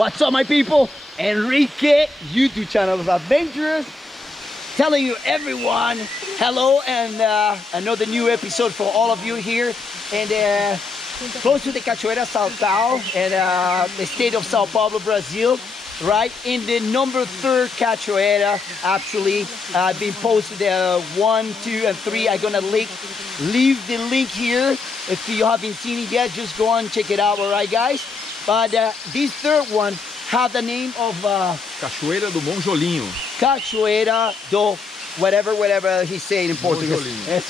What's up, my people? Enrique, YouTube channel of adventures, telling you everyone hello, and another new episode for all of you here, and close to the Cachoeira Saltão and the state of Sao Paulo, Brazil, right in the number 3rd cachoeira. Actually, I've been posted 1, 2, and 3. I'm gonna leave the link here. If you haven't seen it yet, just go and check it out. All right, guys. But this 3rd one have the name of Cachoeira do Monjolinho. Cachoeira do whatever he's saying in Portuguese.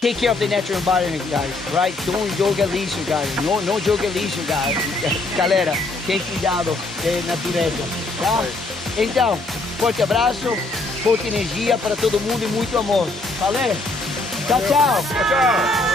Take care of the natural environment, guys, right? Don't joga lixo, guys. No joga lixo, guys. Galera, tem cuidado da natureza, tá? Então, forte abraço, forte energia para todo mundo e muito amor. Valeu? Tchau, tchau. Tchau, tchau.